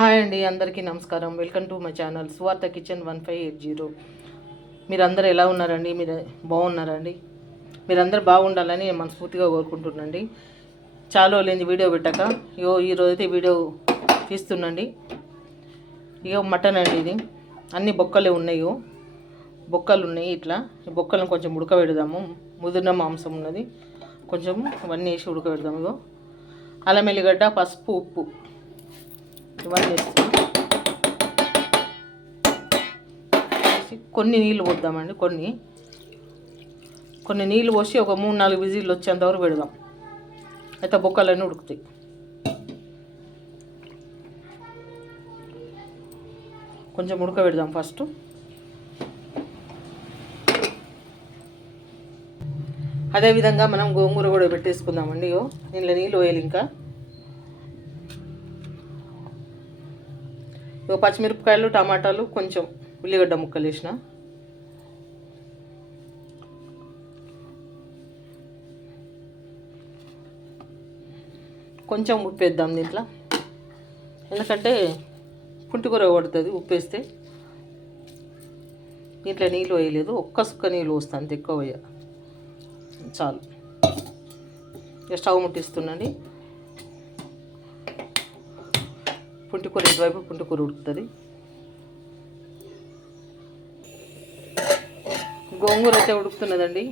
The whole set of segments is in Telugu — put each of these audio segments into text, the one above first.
హాయ్ అండి, అందరికీ నమస్కారం. వెల్కమ్ టు మై ఛానల్ సువార్త కిచెన్ 1580. మీరందరూ ఎలా ఉన్నారండి? మీరు బాగున్నారండి? మీరందరూ బాగుండాలని నేను మనస్ఫూర్తిగా కోరుకుంటున్నాండి. చాలా లేని వీడియో పెట్టాక ఈరోజు అయితే వీడియో తీస్తుండండి. మటన్ అండి, ఇది అన్ని బొక్కలే ఉన్నాయి. బొక్కలు ఉన్నాయి. ఇట్లా ఈ బొక్కలను కొంచెం ఉడకబెడదాము. ముదిరిన మాంసం ఉన్నది, కొంచెం ఇవన్నీ వేసి ఉడకబెడదాము. అల్లం ఎల్లిగడ్డ, పసుపు, ఉప్పు ఇవన్నీ వేస్తాం. కొన్ని నీళ్ళు పోద్దామండి. కొన్ని నీళ్ళు పోసి ఒక 3-4 విజిల్లు వచ్చేంత వరకు పెడదాం. అయితే బొక్కలన్నీ ఉడుకుతాయి. కొంచెం ఉడకబెడదాం ఫస్ట్. అదేవిధంగా మనం గోంగూర కూడా పెట్టేసుకుందామండి. దీనిలో నీళ్ళు వేయాలి. ఇంకా పచ్చిమిరపకాయలు, టమాటాలు, కొంచెం ఉల్లిగడ్డ ముక్కలు వేసిన. కొంచెం ఉప్పు వేద్దాం దీంట్లో, ఎందుకంటే పుంటికూర పడుతుంది ఉప్పు వేస్తే. దీంట్లో నీళ్ళు వేయలేదు, ఒక్క సుక్క నీళ్ళు పోస్తాను, అంత ఎక్కువ వేయ చాలు. స్టవ్ ముట్టిస్తుండండి. పుంటికూర ఇటువైపు పుంటికూర ఉడుకుతుంది. గోంగూర అయితే ఉడుకుతున్నదండి.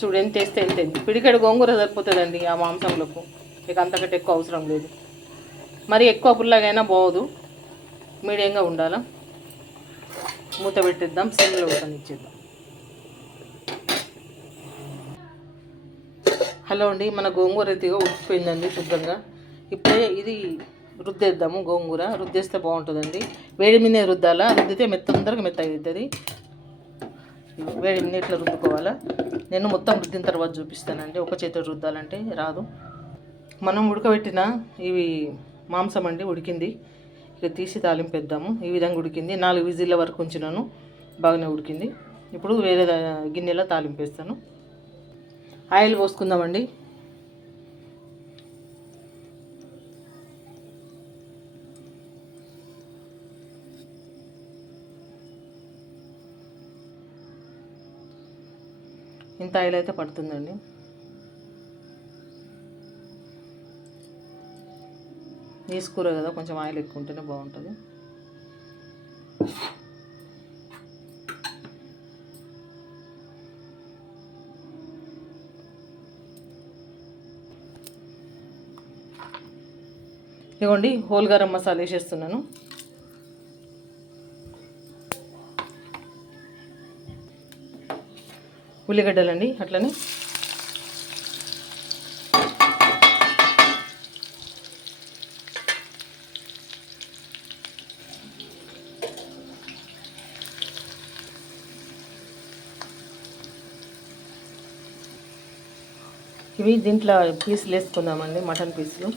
చూడు ఎంత వేస్తే ఎంత పిడికెడు గోంగూర సరిపోతుందండి ఆ మాంసంలోకి. ఇక అంతకంటే ఎక్కువ అవసరం లేదు. మరి ఎక్కువ పుల్లగైనా బాగోదు, మీడియంగా ఉండాలా. మూత పెట్టిద్దాం, సిమ్లో ఉడకనిచ్చేద్దాం. హలో అండి, మన గోంగూర అయితే ఉడికిపోయిందండి శుభ్రంగా. ఇప్పుడే ఇది రుద్దేద్దాము. గోంగూర రుద్దేస్తే బాగుంటుందండి. వేడి మీదే రుద్దాలా, రుద్దితే తొందరగా మెత్తగా అవుతుంది. వేడి మీద ఇట్లా రుద్దుకోవాలా. నేను మొత్తం రుద్దిన తర్వాత చూపిస్తానండి. ఒక చేతితో రుద్దాలంటే రాదు. మనం ఉడకబెట్టిన ఇవి మాంసం అండి ఉడికింది. ఇక తీసి తాలింపేద్దాము. ఈ విధంగా ఉడికింది. 4 విజిల్ల వరకు ఉంచినాను, బాగానే ఉడికింది. ఇప్పుడు వేరే గిన్నెలో తాలింపేస్తాను. ఆయిల్ పోసుకుందామండి. ఇంత ఆయిల్ అయితే పడుతుందండి. తీసుకూర కదా, కొంచెం ఆయిల్ ఎక్కువ ఉంటేనే బాగుంటుంది. ఇదిగోండి, హోల్ గరం మసాలా వేసేస్తున్నాను. ఉల్లిగడ్డలండి అట్లనే. ఇవి దీంట్లో పీసులు వేసుకుందామండి, మటన్ పీసులు.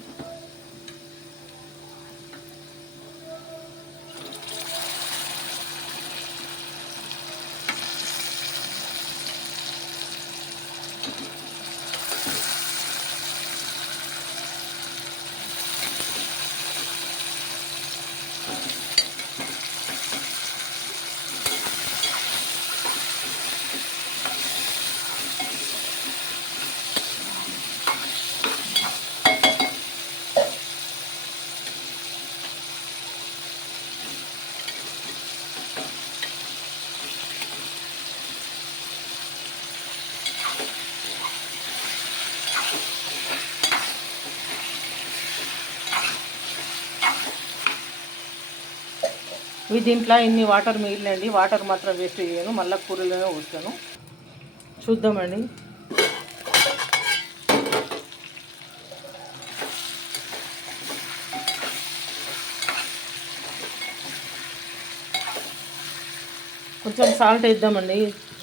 ఇవి దీంట్లో ఇన్ని వాటర్ మిగిలినండి. వాటర్ మాత్రం వేస్ట్ చేయను, మళ్ళీ కూరలోనే పోస్తాను. చూద్దామండి. కొంచెం సాల్ట్ వేద్దామండి.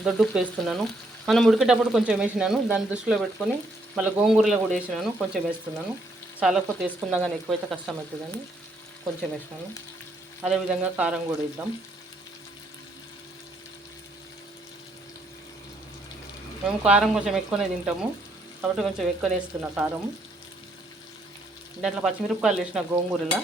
దొడ్డుప్పు వేస్తున్నాను. మనం ఉడికేటప్పుడు కొంచెం వేసినాను, దాన్ని దృష్టిలో పెట్టుకొని మళ్ళీ గోంగూరలో కూడా వేసినాను, కొంచెం వేస్తున్నాను. చాలా కొద్ది వేసుకున్నా కానీ ఎక్కువైతే కష్టం అవుతుందండి, కొంచెం వేసినాను. అదేవిధంగా కారం కూడా ఇద్దాం. మేము కారం కొంచెం ఎక్కువనే తింటాము, కాబట్టి కొంచెం ఎక్కువ వేస్తున్నా కారం. దాంట్లో పచ్చిమిరపకాయలు వేసిన గోంగూరలా.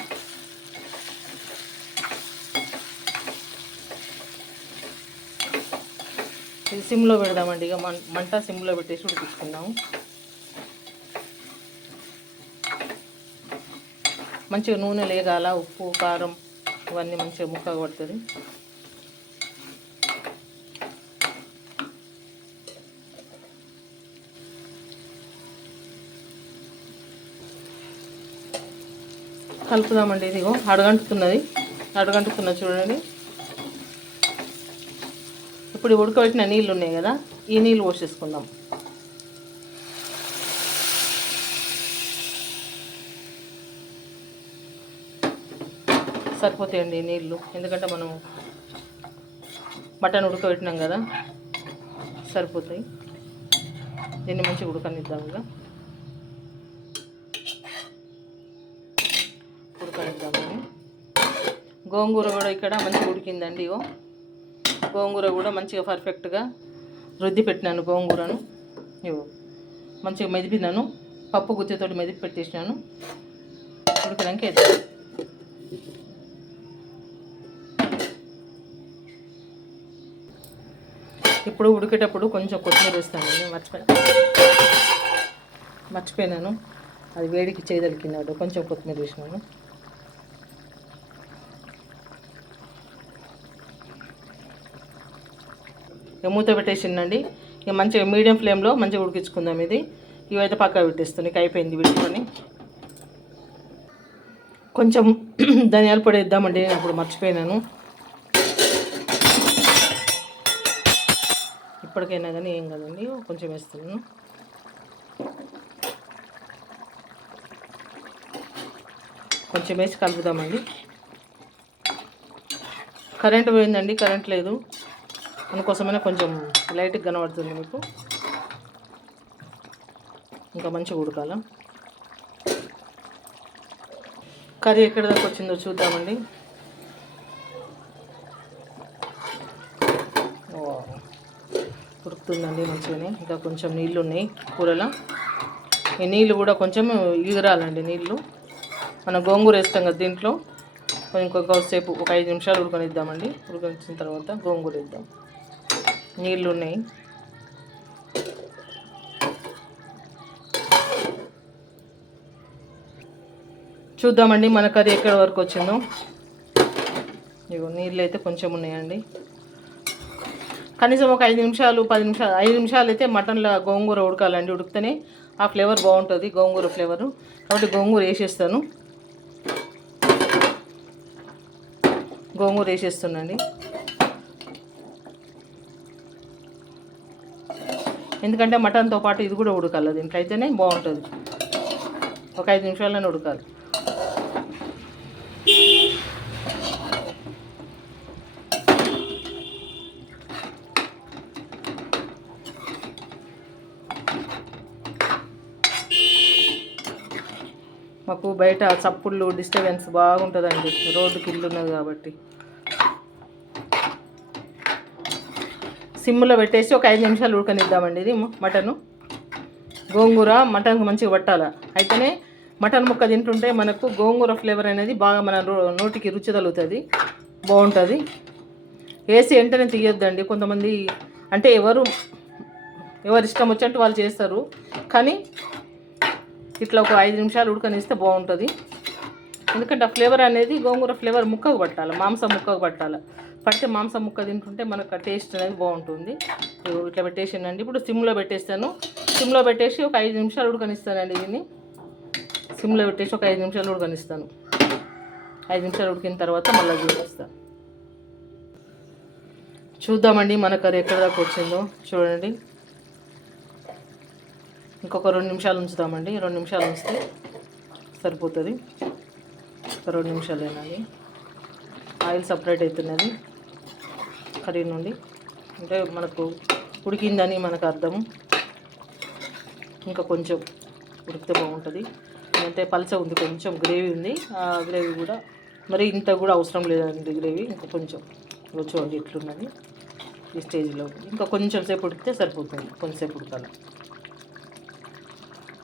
ఇది సిమ్లో పెడదామండి. ఇక మంట సిమ్లో పెట్టేసి ఉడికించుకుందాము. మంచిగా నూనె లేగాల, ఉప్పు కారం ఇవన్నీ మంచిగా ముక్కగా పడుతుంది. కలుపుదామండి. ఇదిగో అడుగంటుతున్నది చూడండి. ఇప్పుడు ఉడకబెట్టిన నీళ్ళు ఉన్నాయి కదా, ఈ నీళ్ళు పోసేసుకుందాం. సరిపోతాయండి నీళ్ళు, ఎందుకంటే మనం మటన్ ఉడకబెట్టినాం కదా, సరిపోతాయి. దీన్ని మంచిగా ఉడకనిద్దాం. ఇక ఉడకనిద్దామని. గోంగూర కూడా ఇక్కడ మంచిగా ఉడికిందండి. ఇగో గోంగూర కూడా మంచిగా పర్ఫెక్ట్గా రుద్ది పెట్టినాను. గోంగూరను ఇగో మంచిగా మెదిపినాను. పప్పు గుత్తితోటి మెదిపి పెట్టేసినాను. ఉడికినాక వేద్దాం. ఇప్పుడు ఉడికేటప్పుడు కొంచెం కొత్తిమీర వేస్తానండి. మర్చిపోయినాను. అది వేడికి చేయదలికినాడు. కొంచెం కొత్తిమీర వేసినాను. ఇక మూత పెట్టేసిందండి. ఇక మంచిగా మీడియం ఫ్లేమ్లో మంచిగా ఉడికించుకుందాం. ఇది ఇవైతే పక్కా పెట్టేస్తుంది. ఇక అయిపోయింది పెట్టుకొని. కొంచెం ధనియాల పొడి వేద్దామండి. నేను అప్పుడు మర్చిపోయినాను. ఇప్పటికైనా కానీ ఏం కదండి, కొంచెం వేస్తున్నాను. కొంచెం వేసి కలుపుదామండి. కరెంటు పోయిందండి, కరెంట్ లేదు. అందుకోసమైనా కొంచెం లైట్గా కనబడుతుంది మీకు. ఇంకా మంచిగా ఉడకాల. కర్రీ ఎక్కడి దాకా వచ్చిందో చూద్దామండి. ఉడుకుతుందండి మంచిగానే. ఇంకా కొంచెం నీళ్ళు ఉన్నాయి కూరలో. ఈ నీళ్ళు కూడా కొంచెం ఎగరాలండి. నీళ్ళు మనం గోంగూర వేస్తాం కదా దీంట్లో, ఇంకొకసేపు ఒక 5 నిమిషాలు ఉడకనిద్దామండి. ఉడకనిచ్చిన తర్వాత గోంగూర వేద్దాం. నీళ్ళు ఉన్నాయి. చూద్దామండి మన కర్రీ ఎక్కడి వరకు వచ్చిందో. ఇగో నీళ్ళు అయితే కొంచెం ఉన్నాయండి. కనీసం ఒక 5 నిమిషాలు 10 నిమిషాలు 5 నిమిషాలు అయితే మటన్లో గోంగూర ఉడకాలండి. ఉడికితేనే ఆ ఫ్లేవర్ బాగుంటుంది, గోంగూర ఫ్లేవరు. కాబట్టి గోంగూర వేసేస్తాను. గోంగూర వేసేస్తున్నాండి. ఎందుకంటే మటన్తో పాటు ఇది కూడా ఉడకాలి. దీంట్లో అయితేనే బాగుంటుంది. ఒక 5 నిమిషాలనే ఉడకాలి. మాకు బయట చప్పుళ్ళు డిస్టర్బెన్స్ బాగుంటుందండి. రోడ్డుకి ఇల్లు ఉన్నది కాబట్టి. సిమ్లో పెట్టేసి ఒక 5 నిమిషాలు ఉడకనిద్దామండి. ఇది మటను గోంగూర మటన్కి మంచిగా పట్టాలి. అయితేనే మటన్ ముక్క తింటుంటే మనకు గోంగూర ఫ్లేవర్ అనేది బాగా మన నోటికి రుచి తగులుతుంది, బాగుంటుంది. వేసి వెంటనే తీయొద్దండి. కొంతమంది అంటే ఎవరు ఇష్టం వచ్చినట్టు వాళ్ళు చేస్తారు. కానీ ఇట్లా ఒక 5 నిమిషాలు ఉడకనిస్తే బాగుంటుంది. ఎందుకంటే ఆ ఫ్లేవర్ అనేది గోంగూర ఫ్లేవర్ ముక్కకు పట్టాలి, మాంసం ముక్కకు పట్టాలి. పడితే మాంసం ముక్క తింటుంటే మనకు ఆ టేస్ట్ అనేది బాగుంటుంది. ఇట్లా పెట్టేసానండి. ఇప్పుడు సిమ్లో పెట్టేస్తాను. సిమ్లో పెట్టేసి ఒక 5 నిమిషాలు ఉడకనిస్తానండి. దీన్ని సిమ్లో పెట్టేసి ఒక 5 నిమిషాలు ఉడకనిస్తాను. 5 నిమిషాలు ఉడికిన తర్వాత మళ్ళీ చూపిస్తాను. చూద్దామండి మన కర్రీ ఎక్కడ దాకా వచ్చిందో చూడండి. ఇంకొక 2 నిమిషాలు ఉంచుదామండి. 2 నిమిషాలు ఉంచితే సరిపోతుంది. ఒక 2 నిమిషాలు వేయాలి. ఆయిల్ సపరేట్ అవుతున్నది కర్రీ నుండి, అంటే మనకు ఉడికిందని మనకు అర్థము. ఇంకా కొంచెం ఉడికితే బాగుంటుంది. అంటే పలచ ఉంది, కొంచెం గ్రేవీ ఉంది. ఆ గ్రేవీ కూడా మరి ఇంత కూడా అవసరం లేదండి. గ్రేవీ ఇంకా కొంచెం చూడండి ఇట్లున్నది. ఈ స్టేజ్లో ఇంకా కొంచెం సేపు ఉడికితే సరిపోతుంది. కొంచెంసేపు ఉడకాలి.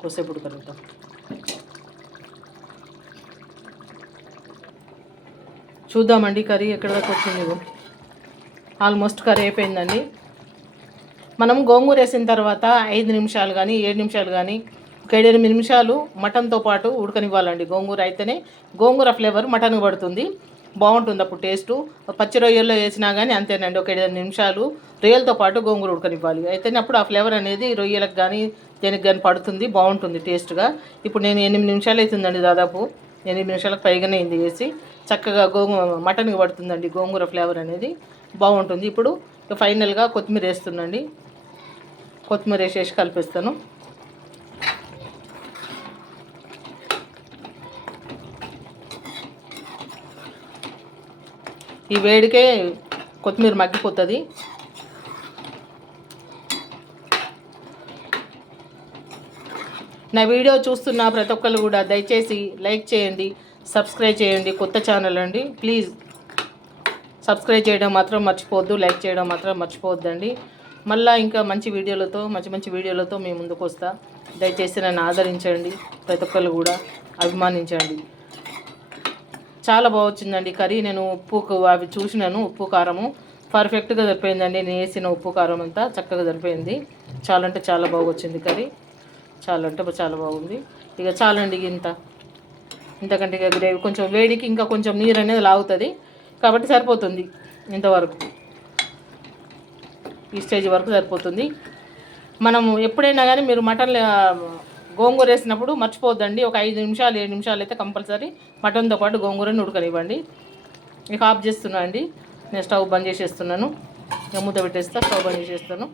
కొద్దిసేపు ఉడకనిద్దాం. చూద్దామండి కర్రీ ఎక్కడ దాకా వచ్చింది. ఆల్మోస్ట్ కర్రీ అయిపోయిందండి. మనం గోంగూర వేసిన తర్వాత 5 నిమిషాలు కానీ 7 నిమిషాలు కానీ ఒక 8 నిమిషాలు మటన్తో పాటు ఉడకనివ్వాలండి. గోంగూర అయితేనే గోంగూర ఫ్లేవర్ మటన్కి పడుతుంది, బాగుంటుంది అప్పుడు టేస్టు. పచ్చి రొయ్యల్లో వేసినా కానీ అంతేనండి, ఒక 8 నిమిషాలు రొయ్యలతో పాటు గోంగూర ఉడకనివ్వాలి. అయితేనే అప్పుడు ఆ ఫ్లేవర్ అనేది రొయ్యలకు కానీ దేనికి కానీ పడుతుంది, బాగుంటుంది టేస్ట్గా. ఇప్పుడు నేను 8 నిమిషాలు అవుతుందండి, దాదాపు 8 నిమిషాలకు పైగానే అయింది వేసి. చక్కగా మటన్కి పడుతుందండి గోంగూర ఫ్లేవర్ అనేది, బాగుంటుంది. ఇప్పుడు ఫైనల్గా కొత్తిమీర వేస్తుందండి. కొత్తిమీర వేసేసి కలిపిస్తాను. ఈ వేడికే కొత్తిమీర మగ్గిపోతుంది. నా వీడియో చూస్తున్న ప్రతి ఒక్కరు కూడా దయచేసి లైక్ చేయండి, సబ్స్క్రైబ్ చేయండి. కొత్త ఛానల్ అండి, ప్లీజ్ సబ్స్క్రైబ్ చేయడం మాత్రం మర్చిపోవద్దు, లైక్ చేయడం మాత్రం మర్చిపోవద్దండి. మళ్ళీ ఇంకా మంచి వీడియోలతో మేము ముందుకు వస్తా. దయచేసి నన్ను ఆదరించండి, ప్రతి ఒక్కరు కూడా అభిమానించండి. చాలా బాగా వచ్చిందండి కర్రీ. నేను ఉప్పు అవి చూసినాను, ఉప్పు కారము పర్ఫెక్ట్గా సరిపోయిందండి. నేను వేసిన ఉప్పు కారం అంతా చక్కగా సరిపోయింది. చాలా అంటే చాలా బాగా వచ్చింది కర్రీ, చాలా అంటే చాలా బాగుంది. ఇక చాలండి, ఇంతకంటే ఇక గ్రేవీ కొంచెం వేడికి ఇంకా కొంచెం నీరు అనేది లాగుతుంది కాబట్టి సరిపోతుంది. ఇంతవరకు ఈ స్టేజ్ వరకు సరిపోతుంది. మనం ఎప్పుడైనా కానీ మీరు మటన్ గోంగూర వేసినప్పుడు మర్చిపోద్దండి, ఒక 5 నిమిషాలు 7 నిమిషాలు అయితే కంపల్సరీ మటన్తో పాటు గోంగూరని ఉడకనివ్వండి. ఇక ఆఫ్ చేస్తున్నా అండి, నేను స్టవ్ బంద్ చేసేస్తున్నాను. మూత పెట్టేస్తా, స్టవ్ బంద్ చేసేస్తాను.